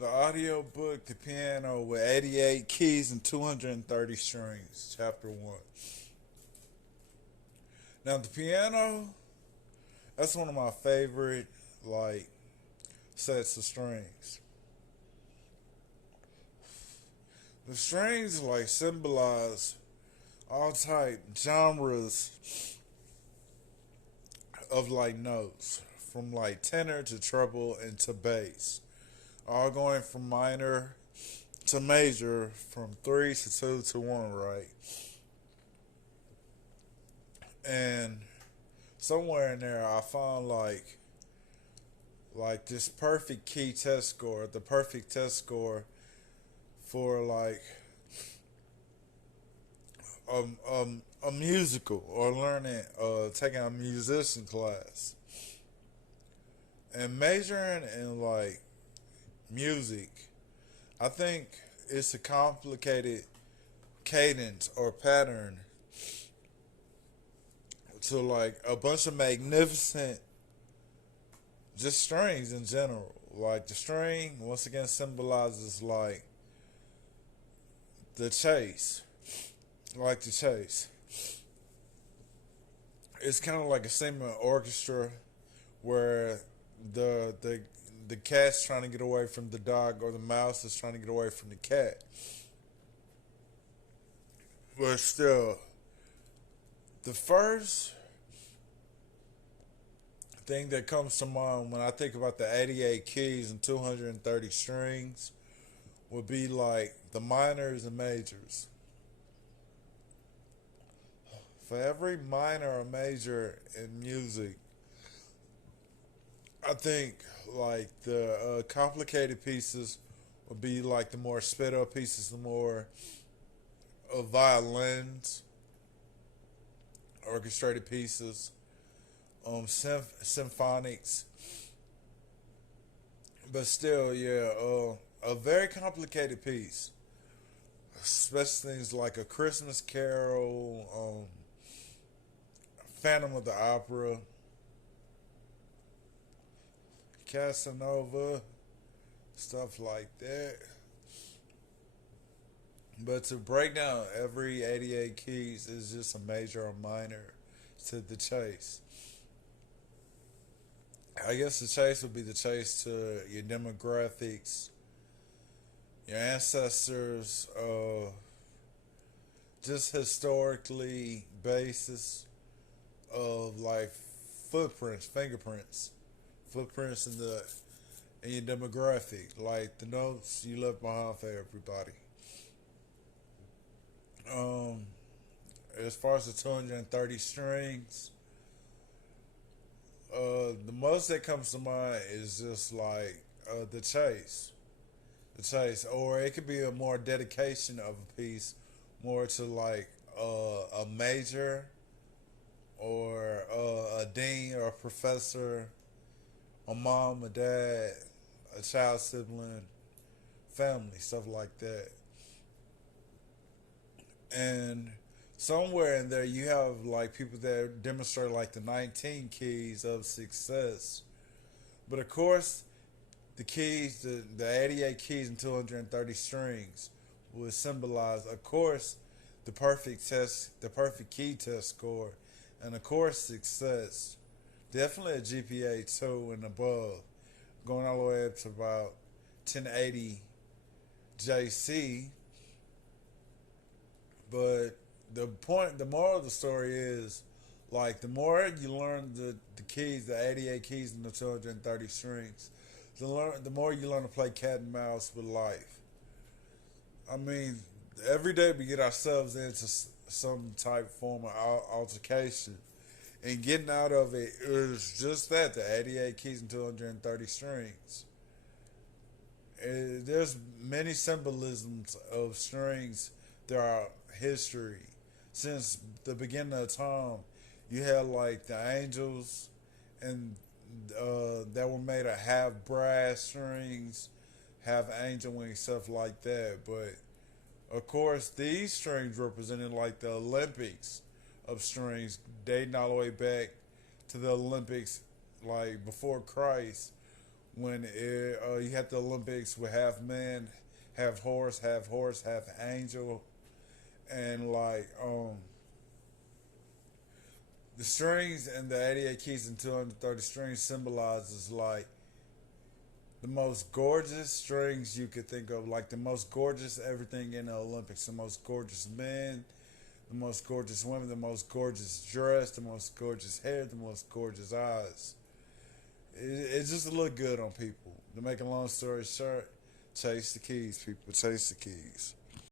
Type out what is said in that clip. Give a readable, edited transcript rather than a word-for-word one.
The audio book, The Piano with 88 Keys and 230 Strings, Chapter 1. Now, the piano, that's one of my favorite, like, sets of strings. The strings, like, symbolize all type genres of, like, notes, from, like, tenor to treble and to bass. All going from minor to major, from 3 to 2 to 1, right? And somewhere in there, I found like this perfect key test score, the perfect test score for like a musical or learning, taking a musician class and majoring in like music. I think it's a complicated cadence or pattern to like a bunch of magnificent just strings in general. Like the string once again symbolizes like the chase. Like the chase. It's kind of like a singing orchestra where the cat's trying to get away from the dog or the mouse is trying to get away from the cat. But still, the first thing that comes to mind when I think about the 88 keys and 230 strings would be like the minors and majors. For every minor or major in music, I think like the complicated pieces would be like the more sped up pieces, the more violins, orchestrated pieces, symphonics. But still, yeah, a very complicated piece, especially things like A Christmas Carol, Phantom of the Opera, Casanova, stuff like that. But to break down every 88 keys is just a major or minor to the chase. I guess the chase would be the chase to your demographics, your ancestors, just historically basis of like footprints, fingerprints, footprints in your demographic, like the notes you left behind for everybody. Um, as far as the 230 strings, the most that comes to mind is just like the chase, or it could be a more dedication of a piece, more to like a major or a dean or a professor, a mom, a dad, a child sibling, family, stuff like that. And somewhere in there, you have like people that demonstrate like the 19 keys of success. But of course, the 88 keys and 230 strings would symbolize, of course, the perfect key test score, and of course, success. Definitely a GPA 2 and above, going all the way up to about 1080 JC. But the moral of the story is, like, the more you learn the keys, the 88 keys and the 230 strings, the more you learn to play cat and mouse with life. I mean, every day we get ourselves into some type form of altercation. And getting out of it is just that, the 88 keys and 230 strings. There's many symbolisms of strings throughout history. Since the beginning of time, you had like the angels and that were made of half brass strings, half angel wing, stuff like that. But of course, these strings represented like the Olympics of strings, dating all the way back to the Olympics, like before Christ, when you had the Olympics with half man, half horse, half angel, and like the strings and the 88 keys and 230 strings symbolizes like the most gorgeous strings you could think of, like the most gorgeous everything in the Olympics, the most gorgeous men, the most gorgeous women, the most gorgeous dress, the most gorgeous hair, the most gorgeous eyes. It just look good on people. To make a long story short, chase the keys, people. Chase the keys.